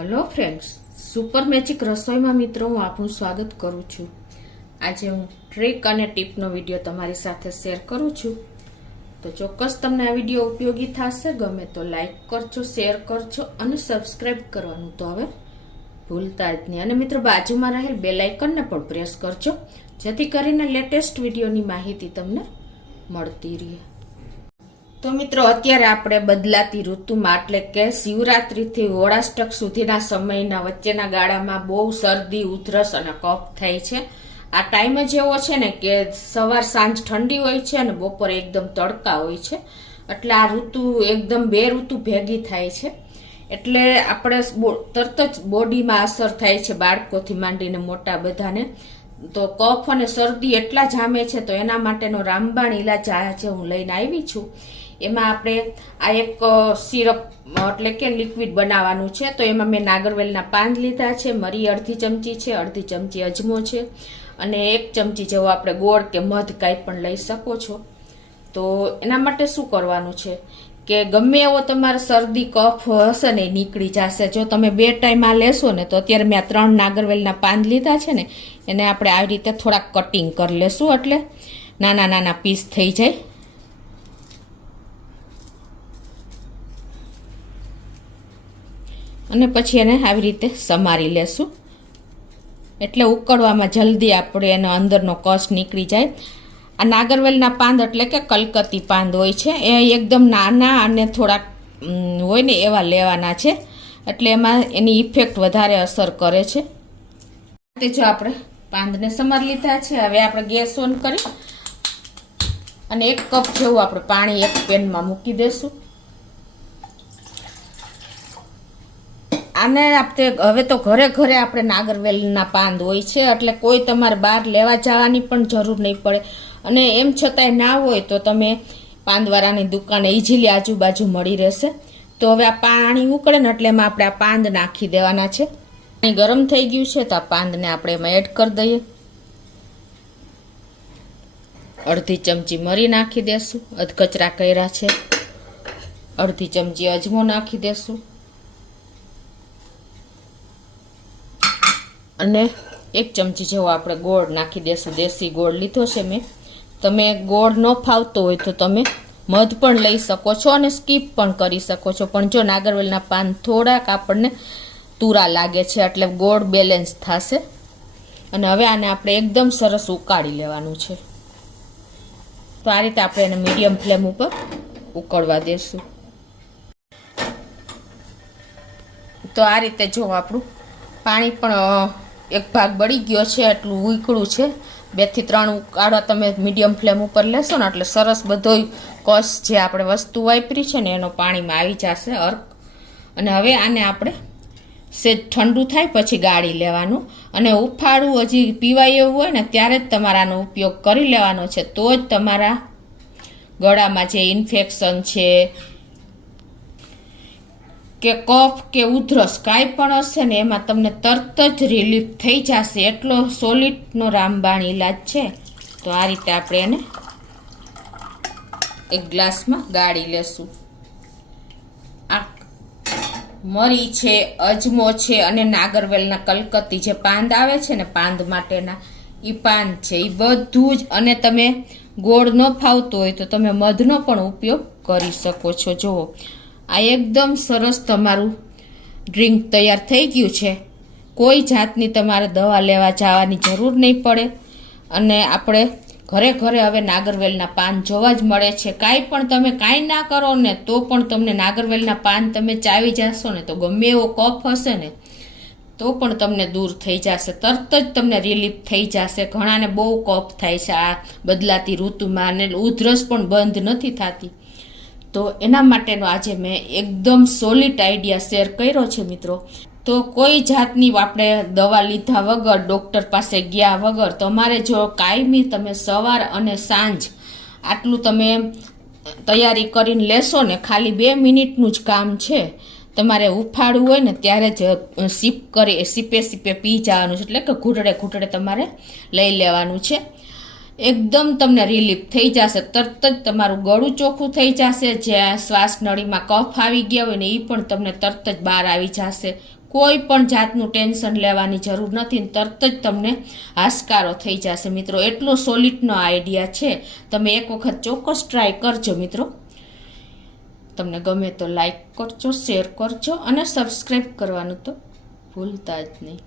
Hello friends, super magic રસોઈમાં મિત્રો હું આપનું સ્વાગત કરું છું। આજે હું ટ્રીક અને ટીપનો વિડીયો તમારી સાથે શેર કરું છું। તો ચોક્કસ તમને આ વિડીયો ઉપયોગી થશે। ગમે તો લાઈક કરજો, શેર કરજો અને સબસ્ક્રાઈબ કરવાનું તો હવે ભૂલતા જ નહીં। અને મિત્રો બાજુમાં રહેલ બેલ આઇકનને પણ પ્રેસ કરજો, જેથી કરીને લેટેસ્ટ વિડીયોની માહિતી તમને મળતી રહે। તો મિત્રો અત્યારે આપણે બદલાતી ઋતુમાં એટલે કે શિવરાત્રીથી હોળાષ્ટક સુધીના સમયના વચ્ચેના ગાળામાં બહુ શરદી, ઉધરસ અને કફ થાય છે। આ ટાઈમ જ એવો છે ને કે સવાર સાંજ ઠંડી હોય છે અને બપોરે એકદમ તડકા હોય છે, એટલે આ ઋતુ એકદમ બે ઋતુ ભેગી થાય છે, એટલે આપણે તરત જ બોડીમાં અસર થાય છે, બાળકોથી માંડીને મોટા બધાને। તો કફ અને શરદી એટલા જામે છે, તો એના માટેનો રામબાણ ઈલાજ આજે હું લઈને આવી છું। એમાં આપણે આ એક સિરપ એટલે કે લિક્વિડ બનાવવાનું છે। તો એમાં મેં નાગરવેલના પાન લીધા છે, મરી અડધી ચમચી છે, અડધી ચમચી અજમો છે અને 1 ચમચી જેવો આપણે ગોળ કે મધ કાંઈ પણ લઈ શકો છો। તો એના માટે શું કરવાનું છે કે ગમે એવો તમારો શરદી કફ હશે ને એ નીકળી જશે જો તમે 2 ટાઈમ આ લેશો ને। તો અત્યારે મેં આ 3 નાગરવેલના પાન લીધા છે ને, એને આપણે આવી રીતે થોડાક કટિંગ કરી લેશું, એટલે નાના નાના પીસ થઈ જાય। અને પછી એને આવી રીતે સમારી લેશું, એટલે ઉકળવામાં જલ્દી આપણે એનો અંદરનો કસ નીકળી જાય। આ નાગરવેલના પાંદ એટલે કે કલકત્તી પાંદ હોય છે, એ એકદમ નાના અને થોડાક હોય ને એવા લેવાના છે, એટલે એમાં એની ઇફેક્ટ વધારે અસર કરે છે। તે જો આપણે પાંદને સમારી લીધા છે, હવે આપણે ગેસ ઓન કરી અને 1 કપ જેવું આપણે પાણી એક પેનમાં મૂકી દેશું। આને આપણે હવે તો ઘરે ઘરે આપણે નાગરવેલના પાંદ હોય છે, એટલે કોઈ તમારે બહાર લેવા જવાની પણ જરૂર નહીં પડે। અને એમ છતાંય ના હોય તો તમે પાંદવાળાની દુકાને ઇઝીલી આજુબાજુ મળી રહેશે। તો હવે આ પાણી ઉકળે ને એટલે એમાં આપણે આ પાંદ નાખી દેવાના છે। પાણી ગરમ થઈ ગયું છે, તો આ પાંદને આપણે એમાં એડ કરી દઈએ। અડધી ચમચી મરી નાખી દેશું, અધકચરા કર્યા છે। અડધી ચમચી અજમો નાખી દેશું અને 1 ચમચી જેવો આપણે ગોળ નાખી દેશું। દેશી ગોળ લીધો છે મેં। તમે ગોળ ન ફાવતો હોય તો તમે મધ પણ લઈ શકો છો અને સ્કીપ પણ કરી શકો છો, પણ જો નાગરવેલના પાન થોડાક આપણને તુરા લાગે છે એટલે ગોળ બેલેન્સ થશે। અને હવે આને આપણે એકદમ સરસ ઉકાળી લેવાનું છે। તો આ રીતે આપણે એને મીડિયમ ફ્લેમ ઉપર ઉકળવા દેશું। તો આ રીતે જો આપણું પાણી પણ એક ભાગ બળી ગયો છે, એટલું ઉકળું છે। 2 થી 3 ઉકાળા તમે મીડિયમ ફ્લેમ ઉપર લેશો ને એટલે સરસ બધો કસ જે આપણે વસ્તુ વાપરી છે ને એનો પાણીમાં આવી જશે અર્ક। અને હવે આને આપણે સેજ ઠંડુ થાય પછી ગાળી લેવાનું, અને ઉફાળું હજી પીવાય એવું હોય ને ત્યારે જ તમારાનો ઉપયોગ કરી લેવાનો છે, તો જ તમારા ગળામાં જે ઇન્ફેક્શન છે કે કફ કે ઉધરસ કાંઈ પણ હશે ને એમાં તમને તરત જ રિલીફ થઈ જશે। એટલો સોલિડનો રામબાણ ઈલાજ છે। તો આ રીતે આપણે એને એક ગ્લાસમાં ગાળી લેશું। આ મરી છે, અજમો છે અને નાગરવેલના કલકત્તી જે પાંદ આવે છે ને પાંદ માટેના એ પાન છે, એ બધું જ। અને તમે ગોળ ન ફાવતો હોય તો તમે મધનો પણ ઉપયોગ કરી શકો છો। જુઓ આ એકદમ સરસ તમારું ડ્રિંક તૈયાર થઈ ગયું છે। કોઈ જાતની તમારે દવા લેવા જવાની જરૂર નહીં પડે, અને આપણે ઘરે ઘરે હવે નાગરવેલના પાન જોવા જ મળે છે। કાંઈ પણ તમે કાંઈ ના કરો ને તો પણ તમને નાગરવેલના પાન તમે ચાવી જશો ને તો ગમે એવો કફ હશે ને તો પણ તમને દૂર થઈ જશે, તરત જ તમને રિલીફ થઈ જશે। ઘણાને બહુ કફ થાય છે આ બદલાતી ઋતુમાં, અને ઉધરસ પણ બંધ નથી થતી। તો એના માટેનો આજે મેં એકદમ સોલિડ આઈડિયા શેર કર્યો છે મિત્રો। તો કોઈ જાતની આપણે દવા લીધા વગર, ડૉક્ટર પાસે ગયા વગર તમારે જો કાયમી તમે સવાર અને સાંજ આટલું તમે તૈયારી કરીને લેશો ને, ખાલી 2 મિનિટનું જ કામ છે। તમારે ઉફાળવું હોય ને ત્યારે જ સીપે પી જવાનું છે, એટલે કે ઘૂંટડે ઘૂંટડે તમારે લઈ લેવાનું છે। એકદમ તમને રિલીફ થઈ જશે. તરત જ તમારું ગળું ચોખ્ખું થઈ જશે. જ્યાં શ્વાસ નળીમાં કફ આવી ગયા હોય ને એ પણ તમને તરત જ બહાર આવી જશે. કોઈ પણ જાતનું ટેન્શન લેવાની જરૂર નથી. તરત જ તમને હાશકારો થઈ જશે મિત્રો. એટલો સોલિડનો આઈડિયા છે. તમે એક વખત ચોક્કસ ટ્રાય કરજો મિત્રો. તમને ગમે તો લાઈક કરજો, શેર કરજો અને સબસ્ક્રાઈબ કરવાનું તો ભૂલતા જ નહીં.